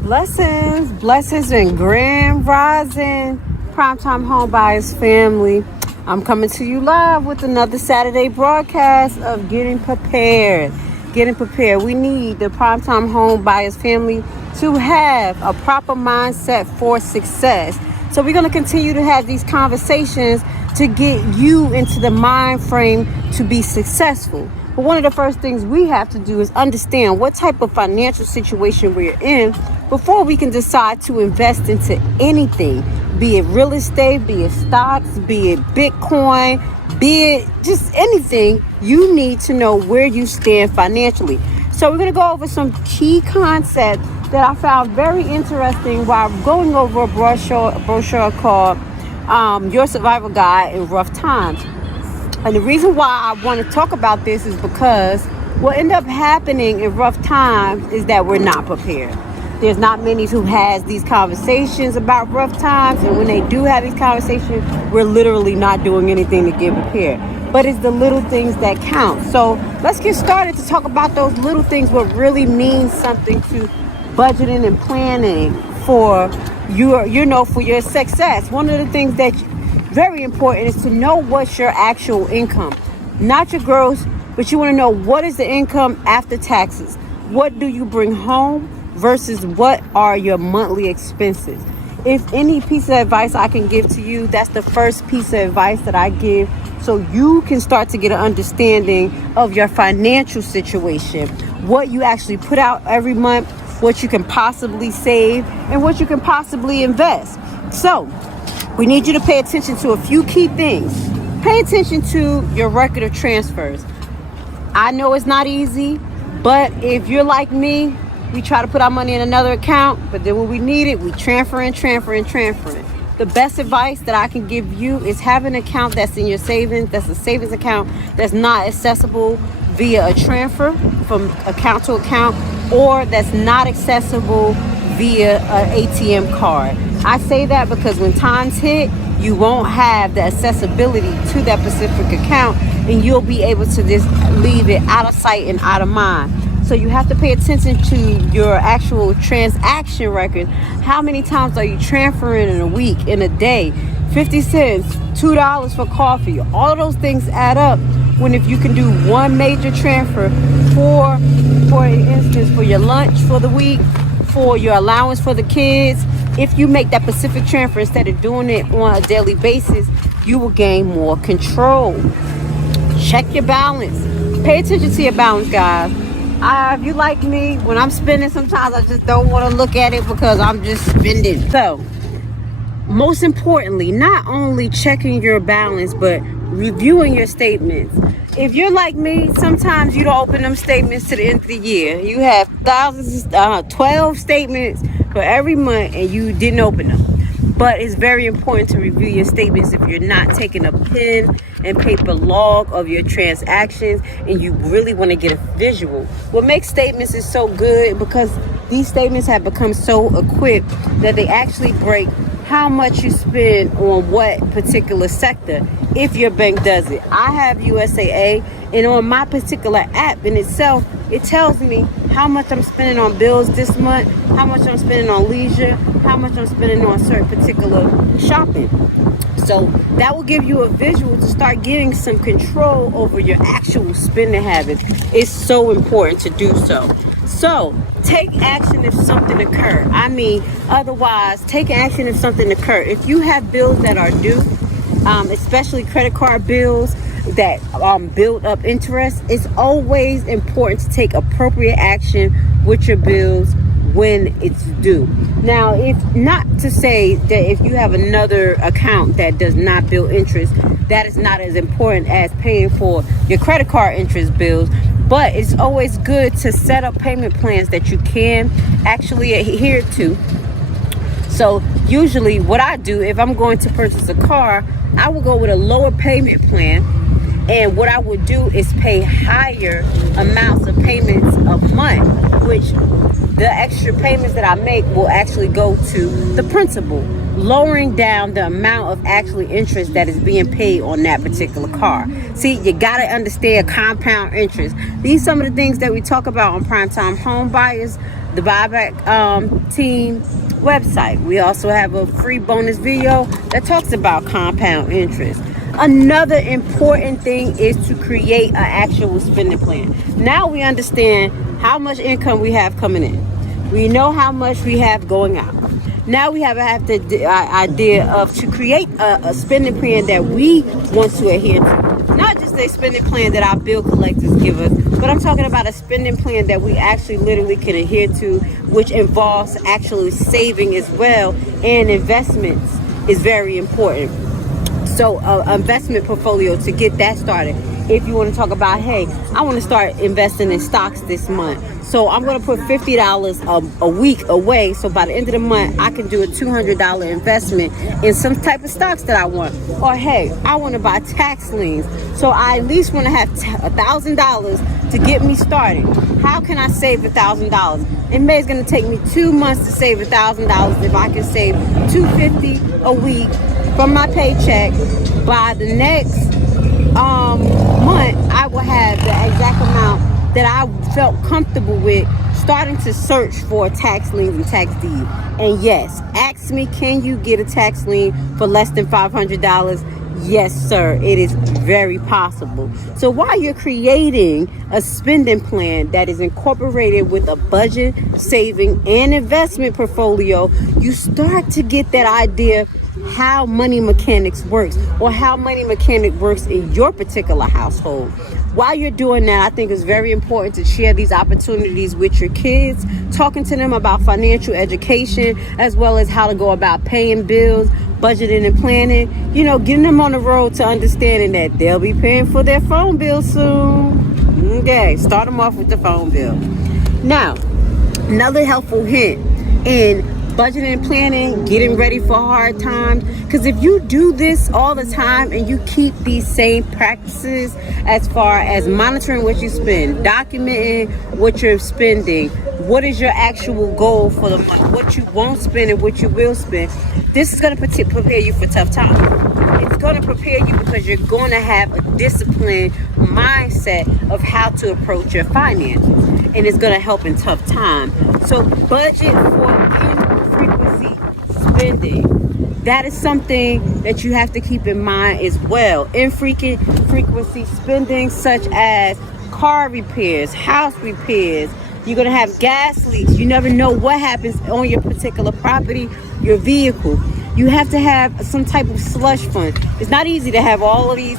Blessings, and grand rising, primetime home buyers family. I'm coming to you live with another Saturday broadcast of Getting Prepared. We need the primetime home buyers family to have a proper mindset for success. So we're going to continue to have these conversations to get you into the mind frame to be successful. But one of the first things we have to do is understand what type of financial situation we're in before we can decide to invest into anything, be it real estate, be it stocks, be it Bitcoin, be it just anything. You need to know where you stand financially. So we're going to go over some key concepts that I found very interesting while going over a brochure called Your Survival Guide in Rough Times. And the reason why I want to talk about this is because what end up happening in rough times is that we're not prepared. There's not many who has these conversations about rough times, and when they do have these conversations, we're literally not doing anything to get prepared. But it's the little things that count. So let's get started to talk about those little things, what really means something to budgeting and planning for for your success. One of the things that very important is to know what's your actual income, not your gross, but you want to know what is the income after taxes. What do you bring home versus what are your monthly expenses? If any piece of advice I can give to you, that's the first piece of advice that I give, so you can start to get an understanding of your financial situation, what you actually put out every month, what you can possibly save, and what you can possibly invest. So we need you to pay attention to a few key things. Pay attention to your record of transfers. I know it's not easy, but if you're like me, we try to put our money in another account, but then when we need it, we transfer it. The best advice that I can give you is have an account that's in your savings, that's a savings account that's not accessible via a transfer from account to account, or that's not accessible via an ATM card. I say that because when times hit, you won't have the accessibility to that specific account, and you'll be able to just leave it out of sight and out of mind. So you have to pay attention to your actual transaction record. How many times are you transferring in a week, in a day? 50 cents, $2 for coffee. All of those things add up. When if you can do one major transfer for instance, for your lunch for the week, for your allowance for the kids, if you make that specific transfer instead of doing it on a daily basis, you will gain more control. Check your balance. Pay attention to your balance, guys. If you like me, when I'm spending, sometimes I just don't want to look at it because I'm just spending. So, most importantly, not only checking your balance, but reviewing your statements. If you're like me, sometimes you don't open them statements to the end of the year. You have 12 statements for every month and you didn't open them. But it's very important to review your statements if you're not taking a pen and paper log of your transactions and you really want to get a visual. What makes statements is so good because these statements have become so equipped that they actually break how much you spend on what particular sector if your bank does it. I have USAA, and on my particular app in itself, it tells me how much I'm spending on bills this month, how much I'm spending on leisure, how much I'm spending on certain particular shopping. So that will give you a visual to start getting some control over your actual spending habits. It's so important to do so. So take action if something occurs. Otherwise, take action if something occurs. If you have bills that are due, especially credit card bills that build up interest, it's always important to take appropriate action with your bills when it's due. Now, if not to say that if you have another account that does not build interest, that is not as important as paying for your credit card interest bills. But it's always good to set up payment plans that you can actually adhere to. So usually what I do, if I'm going to purchase a car, I will go with a lower payment plan. And what I would do is pay higher amounts of payments a month, which the extra payments that I make will actually go to the principal. lowering down the amount of actually interest that is being paid on that particular car. See, you got to understand compound interest. These are some of the things that we talk about on Primetime Home Buyers, the buyback team website. We also have a free bonus video that talks about compound interest. Another important thing is to create an actual spending plan. Now we understand how much income we have coming in. We know how much we have going out. Now we have the idea of to create a spending plan that we want to adhere to. Not just a spending plan that our bill collectors give us, but I'm talking about a spending plan that we actually literally can adhere to, which involves actually saving as well, and investments is very important. So investment portfolio to get that started. If you want to talk about, hey, I want to start investing in stocks this month, so I'm going to put $50 a week away, so by the end of the month I can do a $200 investment in some type of stocks that I want. Or hey, I want to buy tax liens, so I at least want to have $1,000 to get me started. How can I save $1,000? It may is going to take me 2 months to save $1,000. If I can save $250 a week from my paycheck, by the next month I will have the exact amount that I felt comfortable with starting to search for tax liens and tax deed. And yes, ask me, can you get a tax lien for less than $500? Yes, sir, it is very possible. So while you're creating a spending plan that is incorporated with a budget, saving, and investment portfolio, you start to get that idea how money mechanics works, or how money mechanic works in your particular household. While you're doing that, I think it's very important to share these opportunities with your kids, talking to them about financial education, as well as how to go about paying bills, budgeting and planning, getting them on the road to understanding that they'll be paying for their phone bill soon. Okay, start them off with the phone bill. Now, another helpful hint in budgeting and planning, getting ready for hard times, because if you do this all the time and you keep these same practices as far as monitoring what you spend, documenting what you're spending, what is your actual goal for the month, what you won't spend and what you will spend, this is going to prepare you for tough times. It's going to prepare you because you're going to have a disciplined mindset of how to approach your finances, and it's going to help in tough times. So budget for frequency spending. That is something that you have to keep in mind as well. Infrequent frequency spending, such as car repairs, house repairs. You're going to have gas leaks. You never know what happens on your particular property, your vehicle. You have to have some type of slush fund. It's not easy to have all of these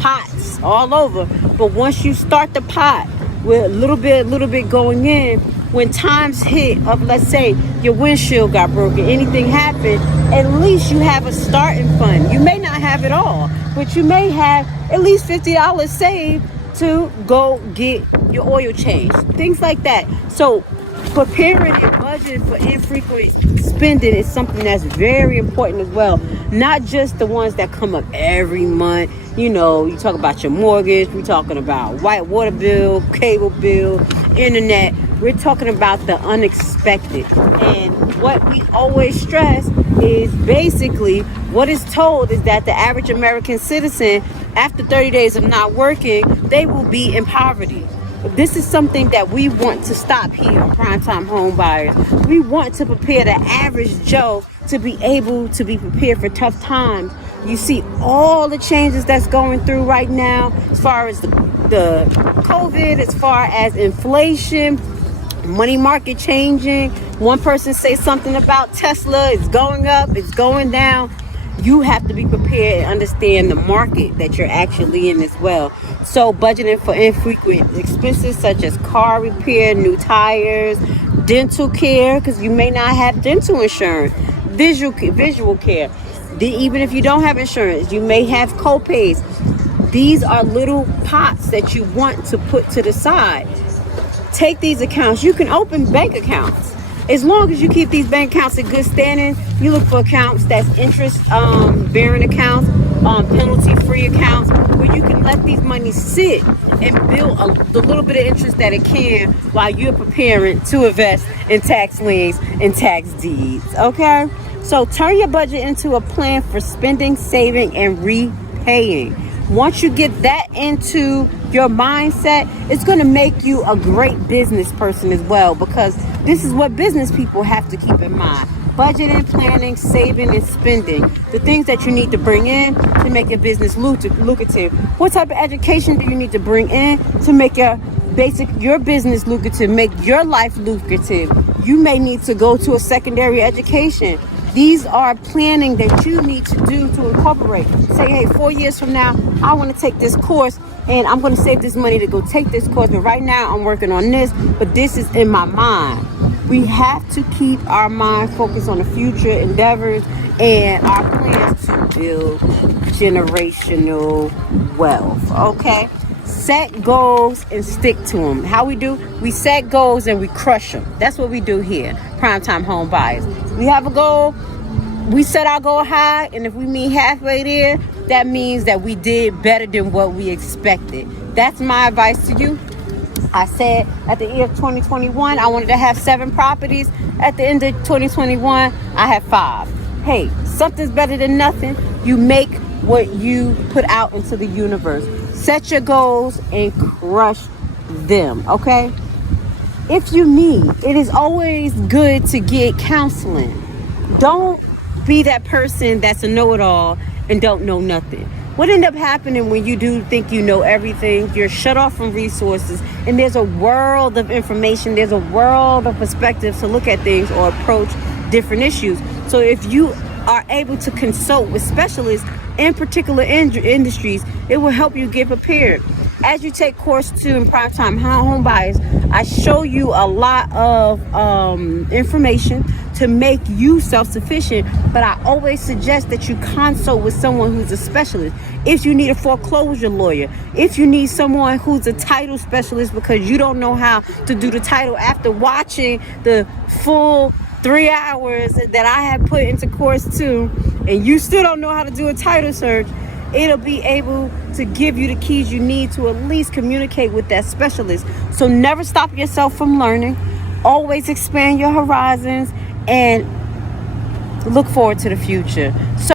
pots all over, but once you start the pot with a little bit going in, when times hit of, let's say your windshield got broken, anything happened, at least you have a starting fund. You may not have it all, but you may have at least $50 saved to go get your oil changed, things like that. So preparing and budgeting for infrequent spending is something that's very important as well. Not just the ones that come up every month. You talk about your mortgage, we're talking about white water bill, cable bill, internet. We're talking about the unexpected. And what we always stress is basically what is told is that the average American citizen, after 30 days of not working, they will be in poverty. This is something that we want to stop here on Primetime Home Buyers. We want to prepare the average Joe to be able to be prepared for tough times. You see all the changes that's going through right now, as far as the COVID, as far as inflation, money market changing. One person say something about Tesla, it's going up, it's going down. You have to be prepared and understand the market that you're actually in as well. So budgeting for infrequent expenses such as car repair, new tires, dental care, because you may not have dental insurance, visual care. Even if you don't have insurance, you may have co-pays. These are little pots that you want to put to the side. Take these accounts. You can open bank accounts. As long as you keep these bank accounts in good standing, you look for accounts that's interest bearing accounts, penalty-free accounts, where you can let these monies sit and build the little bit of interest that it can while you're preparing to invest in tax liens and tax deeds. Okay? So turn your budget into a plan for spending, saving, and repaying. Once you get that into your mindset, it's going to make you a great business person as well, because this is what business people have to keep in mind. Budgeting, planning, saving, and spending. The things that you need to bring in to make your business lucrative. What type of education do you need to bring in to make your business lucrative, make your life lucrative? You may need to go to a secondary education. These are planning that you need to do to incorporate. Say, hey, 4 years from now, I want to take this course and I'm going to save this money to go take this course. But right now I'm working on this, but this is in my mind. We have to keep our mind focused on the future endeavors and our plans to build generational wealth. Okay? Set goals and stick to them. How we do? We set goals and we crush them. That's what we do here, Primetime Home Buyers. We have a goal. We set our goal high, and if we meet halfway there, that means that we did better than what we expected. That's my advice to you. I said at the end of 2021, I wanted to have 7 properties. At the end of 2021, I have 5. Hey, something's better than nothing. You make what you put out into the universe. Set your goals and crush them, okay? If you need, it is always good to get counseling. Don't be that person that's a know-it-all and don't know nothing. What ends up happening when you do think you know everything, you're shut off from resources, and there's a world of information, there's a world of perspectives to look at things or approach different issues. So if you are able to consult with specialists in particular industries, it will help you get prepared. As you take course 2 in Primetime Home Buyers, I show you a lot of information to make you self-sufficient, but I always suggest that you consult with someone who's a specialist. If you need a foreclosure lawyer, if you need someone who's a title specialist because you don't know how to do the title after watching the full 3 hours that I have put into course 2, and you still don't know how to do a title search, it'll be able to give you the keys you need to at least communicate with that specialist. So never stop yourself from learning. Always expand your horizons and look forward to the future. So